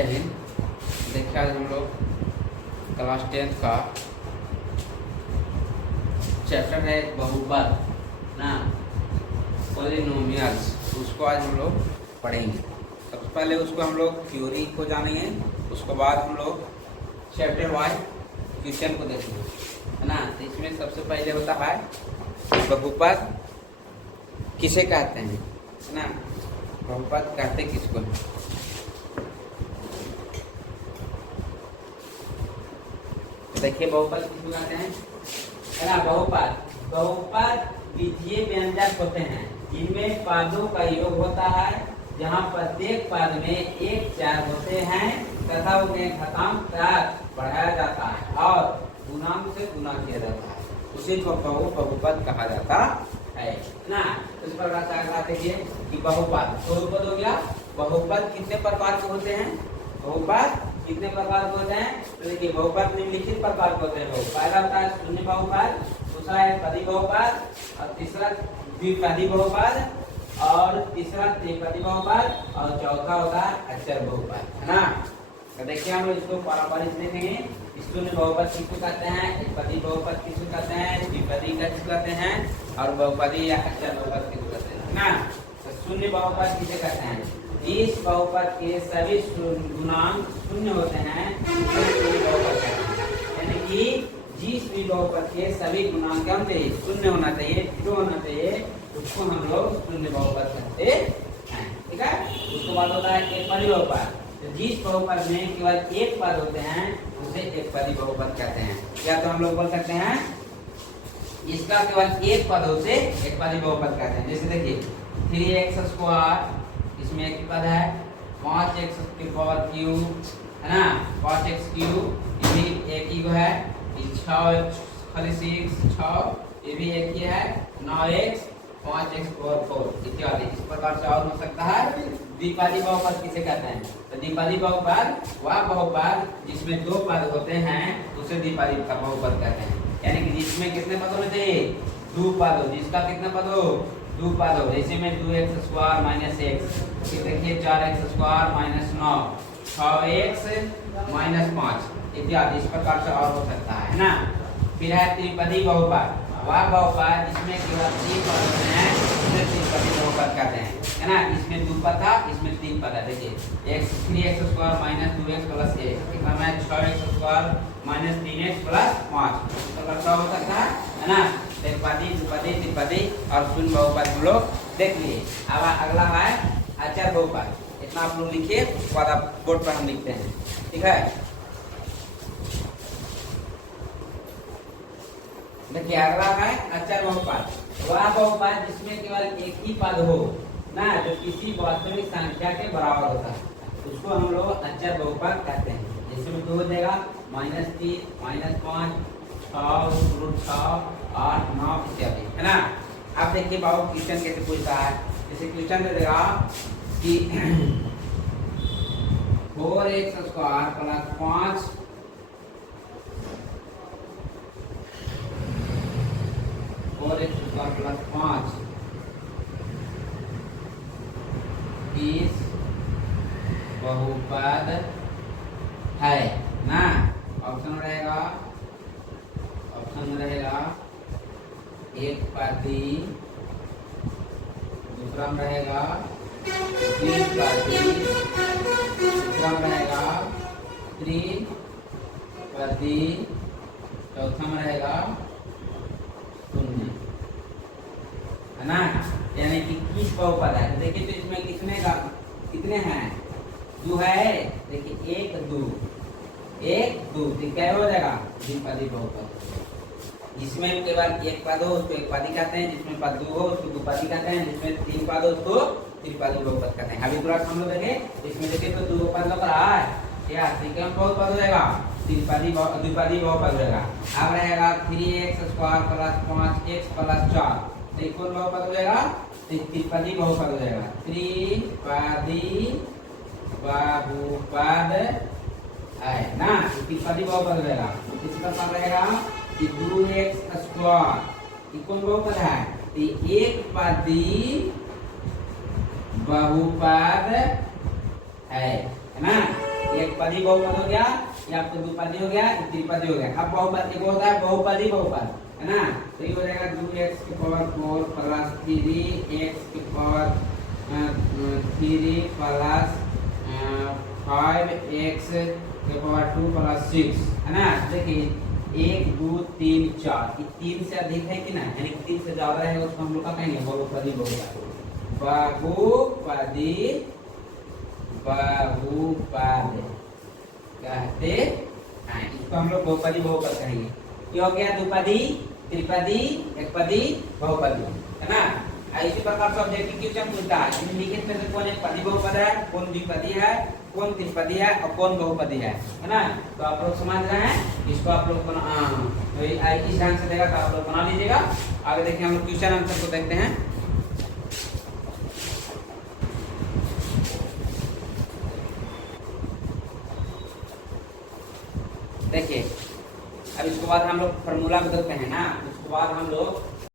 जय हिंद। देखिए आज हम लोग क्लास 10th का चैप्टर है बहुपद ना पॉलिनोमियल्स, उसको आज हम लोग पढ़ेंगे। सबसे पहले उसको हम लोग थ्योरी को जानेंगे, उसके बाद हम लोग चैप्टर वाइज क्वेश्चन को देखेंगे, है ना। तो इसमें सबसे पहले होता है बहुपद किसे कहते हैं, है ना। बहुपद कहते किसको हैं? देखिए बहुपद किसको कहते हैं, है ना। बहुपद बीजीय व्यंजक होते हैं जिनमें पदों का योग होता है, जहाँ प्रत्येक पद में एक चार होते हैं तथा उन्हें घातांक तक बढ़ाया जाता है और गुणांक से गुणा किया जाता है, उसी को बहुपद कहा जाता है ना। इस प्रकार से अगला देखिए कि बहुपद हो गया। बहुपद कितने प्रकार के होते हैं? बहुपद कितने प्रकार के होते हैं? तो देखिए बहुपद निम्नलिखित प्रकार के होते हैं। पहला होता है शून्य बहुपद, दूसरा है पदी बहुपद, और तीसरा द्विपदी बहुपद, और तीसरा त्रिपदी बहुपद, और चौथा होता है अचर बहुपद, है ना। तो देखिए हम इसको पारंपरिक देखेंगे। शून्य बहुपद किसको कहते हैं, एकपदी बहुपद किसको कहते हैं, द्विपदी किसको कहते हैं, और बहुपदी या अचर बहुपद किसको कहते हैं, ना। तो शून्य बहुपद किसे कहते हैं? जिस बहुपद के सभी गुणांक शून्य होते हैं उसे शून्य बहुपद कहते हैं। यानी कि जिस भी बहुपद के सभी गुणांक क्या होते हैं, शून्य होना चाहिए, जीरो होना चाहिए, उसको हम लोग शून्य बहुपद कहते हैं, ठीक है। उसके बाद होता है एकपदी बहुपद। तो जिस बहुपद में केवल एक पद होते हैं उसे एकपदी बहुपद कहते हैं। या तो हम लोग बोल सकते हैं इसका केवल एक पद हो उसे एकपदी बहुपद कहते हैं। जैसे देखिए 3x², इसमें एक पद है 5x³ है ना, 5x³, ये भी एक ही है, 6 ये भी एक ही है, 9x 5x4 इत्यादि। इस प्रकार से और हो सकता है। द्विपदी बहुपद किसे कहते हैं? तो द्विपदी बहुपद वह बहुपद जिसमें दो पद होते हैं उसे द्विपदी का बहुपद कहते हैं। यानी कि जिसमें कितने पद होने चाहिए? दो पद हो। जिसका कितना पद हो? दो पद हो। जैसे में 2x² - x, देखिए 4x² - 9, 6x - 5 इत्यादि। इस प्रकार से और हो सकता है ना। फिर है त्रिपदी बहुपद, वह बहुपद जिसमें केवल तीन पद होते हैं उसे त्रिपदी बहुपद कहते हैं, है ना। इसमें दो पद था, इसमें तीन पद है। देखिए 3x² - 2x + 1 कितना है, 6x² - 3x + 5 तो कैसा हो सकता है ना। एकपदी, द्विपदी, त्रिपदी और शून्य बहुपद हम लोग देख लिए। अब अगला है अचर बहुपद। इतना आप लोग लिखिए, उसके बाद आप बोर्ड पर हम लिखते हैं, ठीक है। देखिए अगला है अचर बहुपद, वह बहुपद जिसमें केवल एक ही पद हो ना, जो किसी वास्तविक संख्या के बराबर होता है, उसको हम लोग अचर बहुपद कहते हैं। जैसे में 2 हो जाएगा -3 - 5 6√6 8 9 इत्यादि, है ना। अब देखिए बाबू क्वेश्चन कैसे पूछता है। जैसे क्वेश्चन दे देगा कि 4x² + 5 4x² + 5 इस बहुपद है ना। ऑप्शन में रहेगा एकपदी, दूसरा में रहेगा द्विपदी, तीसरा में रहेगा त्रिपदी, चौथा में रहेगा शून्य, है ना। यानी कि किस बहुपद है? देखिए तो इसमें कितने हैं? 2 है। देखिए 1 2 तो क्या हो जाएगा? द्विपदी बहुपद। जिसमें केवल एक पद हो उसको एकपदी कहते हैं, जिसमें पद 2 हो उसको द्विपदी कहते हैं, जिसमें 3 पद हो उसको त्रिपदी बहुपद कहते हैं। अभी तुरंत हम लोग देखें, इसमें देखिए तो 2 पद लग रहा है, क्या त्रिकोण बहुपद हो जाएगा, द्विपदी बहुपद हो जाएगा। अब रहेगा 3x² + 5x + 4 त्रिकोण बहुपद हो जाएगा, त्रिपदी बहुपद हो जाएगा। त्रिपदी बहुपद है ना, त्रिपदी बहुपद हो जाएगा। इस प्रकार रहेगा कि 2x² कौन बहुपद है? एकपदी बहुपद है ना। ये एक पदी बहुपद हो गया, ये आपको द्विपदी हो गया, ये त्रिपदी हो गया। अब बहुपद एक होता है बहुपदी बहुपद, है ना। तो ये हो जाएगा 2x की पावर 4 प्लस 3x की पावर 3 प्लस 5x की पावर 2 प्लस 6, है ना। देखिए 1 2 3 4, ये 3 से अधिक है कि ना, यानी कि 3 से ज्यादा है, उसको हम लोग का कहेंगे बहुपदी बहुपद। बहुपदी बहुपद कहते हैं, इसको हम लोग बहुपदी बहुपद कहेंगे। ये हो गया द्विपदी, त्रिपदी, एकपदी, बहुपदी, है ना। इसी प्रकार से ऑब्जेक्टिव क्वेश्चन पूछता है निम्नलिखित में से कौन एक पदी बहुपद है, कौन द्विपदी है, कौन त्रिपदी है और कौन बहुपदी है ना। तो आप लोग समझ रहे हैं, इसको आप लोग तो इस ढंग से देगा तो आप लोग बना लीजिएगा। आगे देखिए हम लोग क्वेश्चन आंसर को देखते हैं। देखिए अब इसके बाद हम लोग फार्मूला बदलते हैं ना, उसके बाद हम लोग